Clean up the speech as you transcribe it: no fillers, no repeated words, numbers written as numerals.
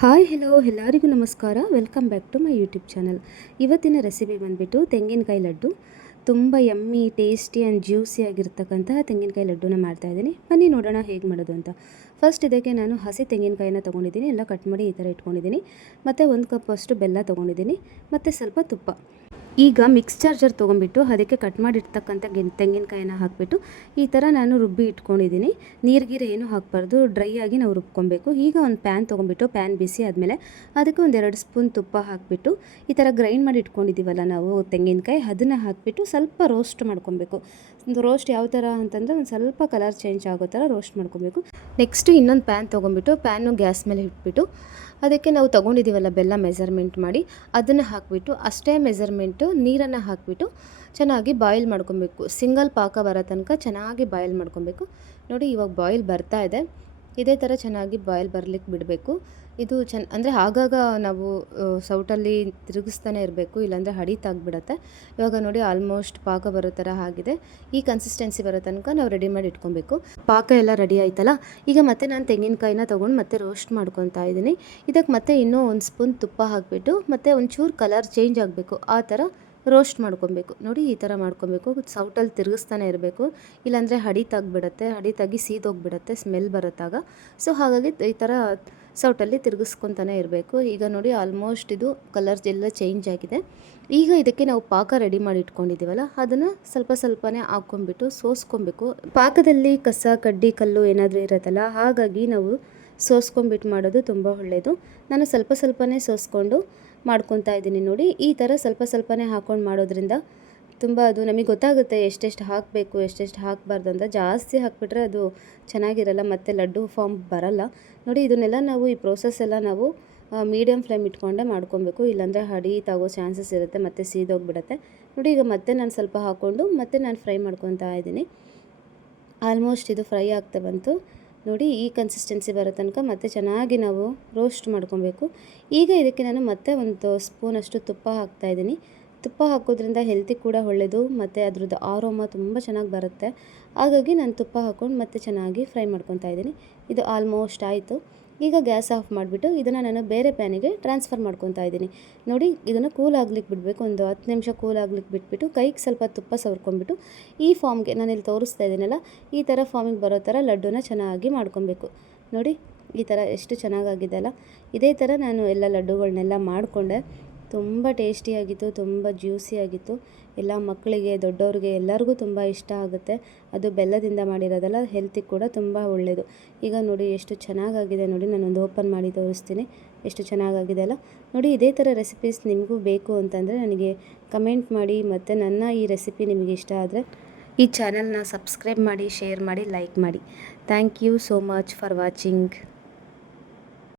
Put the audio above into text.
Hi hello ಎಲ್ಲರಿಗೂ ನಮಸ್ಕಾರ. Welcome back to my YouTube channel. ಇವತ್ತಿನ ರೆಸಿಪಿ ಬಂದುಬಿಟ್ಟು ತೆಂಗಿನಕಾಯಿ ಲಡ್ಡು. ತುಂಬ ಯಮ್ಮಿ ಟೇಸ್ಟಿ ಆ್ಯಂಡ್ ಜ್ಯೂಸಿ ಆಗಿರ್ತಕ್ಕಂತಹ ತೆಂಗಿನಕಾಯಿ ಲಡ್ಡುನ ಮಾಡ್ತಾಯಿದ್ದೀನಿ. ಬನ್ನಿ ನೋಡೋಣ ಹೇಗೆ ಮಾಡೋದು ಅಂತ. ಫಸ್ಟ್ ಇದಕ್ಕೆ ನಾನು ಹಸಿ ತೆಂಗಿನಕಾಯಿನ ತೊಗೊಂಡಿದ್ದೀನಿ, ಎಲ್ಲ ಕಟ್ ಮಾಡಿ ಈ ಥರ ಇಟ್ಕೊಂಡಿದ್ದೀನಿ. ಮತ್ತು 1 ಕಪ್ ಅಷ್ಟು ಬೆಲ್ಲ ತೊಗೊಂಡಿದ್ದೀನಿ, ಮತ್ತು ಸ್ವಲ್ಪ ತುಪ್ಪ. ಈಗ ಮಿಕ್ಸ್ ಚಾರ್ಜರ್ ತೊಗೊಂಬಿಟ್ಟು ಅದಕ್ಕೆ ಕಟ್ ಮಾಡಿರ್ತಕ್ಕಂಥ ತೆಂಗಿನಕಾಯಿನ ಹಾಕಿಬಿಟ್ಟು ಈ ಥರ ನಾನು ರುಬ್ಬಿ ಇಟ್ಕೊಂಡಿದ್ದೀನಿ. ನೀರಿಗೆ ಏನು ಹಾಕಬಾರ್ದು, ಡ್ರೈ ಆಗಿ ನಾವು ರುಬ್ಕೊಬೇಕು. ಈಗ ಒಂದು ಪ್ಯಾನ್ ತೊಗೊಂಬಿಟ್ಟು ಪ್ಯಾನ್ ಬಿಸಿ ಆದಮೇಲೆ ಅದಕ್ಕೆ 1-2 ಸ್ಪೂನ್ ತುಪ್ಪ ಹಾಕಿಬಿಟ್ಟು ಈ ಥರ ಗ್ರೈಂಡ್ ಮಾಡಿ ಇಟ್ಕೊಂಡಿದ್ದೀವಲ್ಲ ನಾವು ತೆಂಗಿನಕಾಯಿ, ಅದನ್ನು ಹಾಕಿಬಿಟ್ಟು ಸ್ವಲ್ಪ ರೋಸ್ಟ್ ಮಾಡ್ಕೊಬೇಕು. ರೋಸ್ಟ್ ಯಾವ ಥರ ಅಂತಂದರೆ ಒಂದು ಸ್ವಲ್ಪ ಕಲರ್ ಚೇಂಜ್ ಆಗೋ ಥರ ರೋಸ್ಟ್ ಮಾಡ್ಕೊಬೇಕು. ನೆಕ್ಸ್ಟು ಇನ್ನೊಂದು ಪ್ಯಾನ್ ತೊಗೊಂಬಿಟ್ಟು ಪ್ಯಾನು ಗ್ಯಾಸ್ ಮೇಲೆ ಇಟ್ಬಿಟ್ಟು ಅದಕ್ಕೆ ನಾವು ತೊಗೊಂಡಿದ್ದೀವಲ್ಲ ಬೆಲ್ಲ ಮೆಜರ್ಮೆಂಟ್ ಮಾಡಿ ಅದನ್ನು ಹಾಕಿಬಿಟ್ಟು ಅಷ್ಟೇ ಮೆಜರ್ಮೆಂಟು ನೀರನ್ನು ಹಾಕಿಬಿಟ್ಟು ಚೆನ್ನಾಗಿ ಬಾಯ್ಲ್ ಮಾಡ್ಕೊಬೇಕು. ಸಿಂಗಲ್ ಪಾಕ ಬರೋ ತನಕ ಚೆನ್ನಾಗಿ ಬಾಯ್ಲ್ ಮಾಡ್ಕೊಬೇಕು. ನೋಡಿ ಇವಾಗ ಬಾಯ್ಲ್ ಬರ್ತಾ ಇದೆ. ಇದೇ ಥರ ಚೆನ್ನಾಗಿ ಬಾಯ್ಲ್ ಬರಲಿಕ್ಕೆ ಬಿಡಬೇಕು. ಇದು ಅಂದರೆ ಆಗಾಗ ನಾವು ಸೌಟಲ್ಲಿ ತಿರುಗಿಸ್ತಾನೆ ಇರಬೇಕು, ಇಲ್ಲಾಂದರೆ ಹಡಿತಾಗ್ಬಿಡತ್ತೆ. ಇವಾಗ ನೋಡಿ ಆಲ್ಮೋಸ್ಟ್ ಪಾಕ ಬರೋ ಥರ ಆಗಿದೆ. ಈ ಕನ್ಸಿಸ್ಟೆನ್ಸಿ ಬರೋ ತನಕ ನಾವು ರೆಡಿ ಮಾಡಿ ಇಟ್ಕೊಬೇಕು. ಪಾಕ ಎಲ್ಲ ರೆಡಿ ಆಯ್ತಲ್ಲ, ಈಗ ಮತ್ತೆ ನಾನು ತೆಂಗಿನಕಾಯಿನ ತೊಗೊಂಡು ಮತ್ತೆ ರೋಸ್ಟ್ ಮಾಡ್ಕೊತಾ ಇದ್ದೀನಿ. ಇದಕ್ಕೆ ಮತ್ತೆ ಇನ್ನೂ 1 ಸ್ಪೂನ್ ತುಪ್ಪ ಹಾಕಿಬಿಟ್ಟು ಮತ್ತು ಒಂಚೂರು ಕಲರ್ ಚೇಂಜ್ ಆಗಬೇಕು ಆ ಥರ ರೋಸ್ಟ್ ಮಾಡ್ಕೊಬೇಕು. ನೋಡಿ ಈ ಥರ ಮಾಡ್ಕೊಬೇಕು. ಸೌಟಲ್ಲಿ ತಿರುಗಿಸ್ತಾನೆ ಇರಬೇಕು, ಇಲ್ಲಾಂದರೆ ಹಡಿತಾಗ್ಬಿಡತ್ತೆ, ಹಡಿತಾಗಿ ಸೀದೋಗ್ಬಿಡತ್ತೆ, ಸ್ಮೆಲ್ ಬರುತ್ತಾಗ. ಸೊ ಹಾಗಾಗಿ ಈ ಥರ ಸೌಟಲ್ಲಿ ತಿರುಗಿಸ್ಕೊತಾನೆ ಇರಬೇಕು. ಈಗ ನೋಡಿ ಆಲ್ಮೋಸ್ಟ್ ಇದು ಕಲರ್ಸ್ ಎಲ್ಲ ಚೇಂಜ್ ಆಗಿದೆ. ಈಗ ಇದಕ್ಕೆ ನಾವು ಪಾಕ ರೆಡಿ ಮಾಡಿ ಇಟ್ಕೊಂಡಿದ್ದೀವಲ್ಲ ಅದನ್ನು ಸ್ವಲ್ಪ ಸ್ವಲ್ಪನೇ ಹಾಕ್ಕೊಂಬಿಟ್ಟು ಸೋಸ್ಕೊಬೇಕು. ಪಾಕದಲ್ಲಿ ಕಸ ಕಡ್ಡಿ ಕಲ್ಲು ಏನಾದರೂ ಇರುತ್ತಲ್ಲ, ಹಾಗಾಗಿ ನಾವು ಸೋಸ್ಕೊಂಬಿಟ್ಟು ಮಾಡೋದು ತುಂಬ ಒಳ್ಳೆಯದು. ನಾನು ಸ್ವಲ್ಪ ಸ್ವಲ್ಪನೇ ಸೋಸ್ಕೊಂಡು ಮಾಡ್ಕೊತಾ ಇದ್ದೀನಿ. ನೋಡಿ ಈ ಥರ ಸ್ವಲ್ಪ ಸ್ವಲ್ಪನೇ ಹಾಕ್ಕೊಂಡು ಮಾಡೋದ್ರಿಂದ ತುಂಬ ಅದು ನಮಗೆ ಗೊತ್ತಾಗುತ್ತೆ ಎಷ್ಟೆಷ್ಟು ಹಾಕಬೇಕು ಎಷ್ಟೆಷ್ಟು ಹಾಕಬಾರ್ದು ಅಂತ. ಜಾಸ್ತಿ ಹಾಕಿಬಿಟ್ರೆ ಅದು ಚೆನ್ನಾಗಿರಲ್ಲ ಮತ್ತು ಲಡ್ಡು ಫಾರ್ಮ್ ಬರಲ್ಲ. ನೋಡಿ ಇದನ್ನೆಲ್ಲ ನಾವು ಈ ಪ್ರೋಸೆಸ್ ಎಲ್ಲ ನಾವು ಮೀಡಿಯಮ್ ಫ್ಲೇಮ್ ಇಟ್ಕೊಂಡೇ ಮಾಡ್ಕೊಬೇಕು, ಇಲ್ಲಾಂದರೆ ಹಡಿ ತಾಗೋ ಚಾನ್ಸಸ್ ಇರುತ್ತೆ ಮತ್ತು ಸೀದೋಗ್ಬಿಡುತ್ತೆ. ನೋಡಿ ಈಗ ಮತ್ತೆ ನಾನು ಸ್ವಲ್ಪ ಹಾಕ್ಕೊಂಡು ಮತ್ತೆ ನಾನು ಫ್ರೈ ಮಾಡ್ಕೊತಾ ಇದ್ದೀನಿ. ಆಲ್ಮೋಸ್ಟ್ ಇದು ಫ್ರೈ ಆಗ್ತಾ ಬಂತು. ನೋಡಿ ಈ ಕನ್ಸಿಸ್ಟೆನ್ಸಿ ಬರೋ ತನಕ ಮತ್ತೆ ಚೆನ್ನಾಗಿ ನಾವು ರೋಸ್ಟ್ ಮಾಡ್ಕೊಬೇಕು. ಈಗ ಇದಕ್ಕೆ ನಾನು ಮತ್ತೆ 1 ಸ್ಪೂನಷ್ಟು ತುಪ್ಪ ಹಾಕ್ತಾಯಿದ್ದೀನಿ. ತುಪ್ಪ ಹಾಕೋದ್ರಿಂದ ಹೆಲ್ತಿ ಕೂಡ ಒಳ್ಳೆಯದು ಮತ್ತು ಅದ್ರದ್ದು ಆರೋಮ ತುಂಬ ಚೆನ್ನಾಗಿ ಬರುತ್ತೆ. ಹಾಗಾಗಿ ನಾನು ತುಪ್ಪ ಹಾಕ್ಕೊಂಡು ಮತ್ತೆ ಚೆನ್ನಾಗಿ ಫ್ರೈ ಮಾಡ್ಕೊತಾ ಇದ್ದೀನಿ. ಇದು ಆಲ್ಮೋಸ್ಟ್ ಆಯಿತು. ಈಗ ಗ್ಯಾಸ್ ಆಫ್ ಮಾಡಿಬಿಟ್ಟು ಇದನ್ನು ನಾನು ಬೇರೆ ಪ್ಯಾನಿಗೆ ಟ್ರಾನ್ಸ್ಫರ್ ಮಾಡ್ಕೊತಾ ಇದ್ದೀನಿ. ನೋಡಿ ಇದನ್ನು ಕೂಲ್ ಆಗ್ಲಿಕ್ಕೆ ಬಿಡಬೇಕು. ಒಂದು 10 ನಿಮಿಷ ಕೂಲ್ ಆಗ್ಲಿಕ್ಕೆ ಬಿಟ್ಬಿಟ್ಟು ಕೈಗೆ ಸ್ವಲ್ಪ ತುಪ್ಪ ಸವರ್ಕೊಂಡ್ಬಿಟ್ಟು ಈ ಫಾರ್ಮ್ಗೆ ನಾನಿಲ್ಲಿ ತೋರಿಸ್ತಾ ಇದ್ದೀನಲ್ಲ ಈ ಥರ ಫಾರ್ಮಿಗೆ ಬರೋ ಥರ ಲಡ್ಡುನ ಚೆನ್ನಾಗಿ ಮಾಡ್ಕೊಬೇಕು. ನೋಡಿ ಈ ಥರ ಎಷ್ಟು ಚೆನ್ನಾಗಾಗಿದೆ ಅಲ್ಲ. ಇದೇ ಥರ ನಾನು ಎಲ್ಲ ಲಡ್ಡುಗಳನ್ನೆಲ್ಲ ಮಾಡಿಕೊಂಡೆ. ತುಂಬ ಟೇಸ್ಟಿಯಾಗಿತ್ತು, ತುಂಬ ಜ್ಯೂಸಿಯಾಗಿತ್ತು. ಎಲ್ಲ ಮಕ್ಕಳಿಗೆ ದೊಡ್ಡವ್ರಿಗೆ ಎಲ್ಲರಿಗೂ ತುಂಬ ಇಷ್ಟ ಆಗುತ್ತೆ. ಅದು ಬೆಲ್ಲದಿಂದ ಮಾಡಿರೋದಲ್ಲ, ಹೆಲ್ತಿಗೆ ಕೂಡ ತುಂಬ ಒಳ್ಳೆಯದು. ಈಗ ನೋಡಿ ಎಷ್ಟು ಚೆನ್ನಾಗಾಗಿದೆ. ನೋಡಿ ನಾನೊಂದು ಓಪನ್ ಮಾಡಿ ತೋರಿಸ್ತೀನಿ ಎಷ್ಟು ಚೆನ್ನಾಗಾಗಿದೆ ಅಲ್ಲ. ನೋಡಿ ಇದೇ ಥರ ರೆಸಿಪೀಸ್ ನಿಮಗೂ ಬೇಕು ಅಂತಂದರೆ ನನಗೆ ಕಮೆಂಟ್ ಮಾಡಿ, ಮತ್ತು ನನ್ನ ಈ ರೆಸಿಪಿ ನಿಮಗೆ ಇಷ್ಟ ಆದರೆ ಈ ಚಾನಲ್ನ ಸಬ್ಸ್ಕ್ರೈಬ್ ಮಾಡಿ, ಶೇರ್ ಮಾಡಿ, ಲೈಕ್ ಮಾಡಿ. Thank you so much for watching.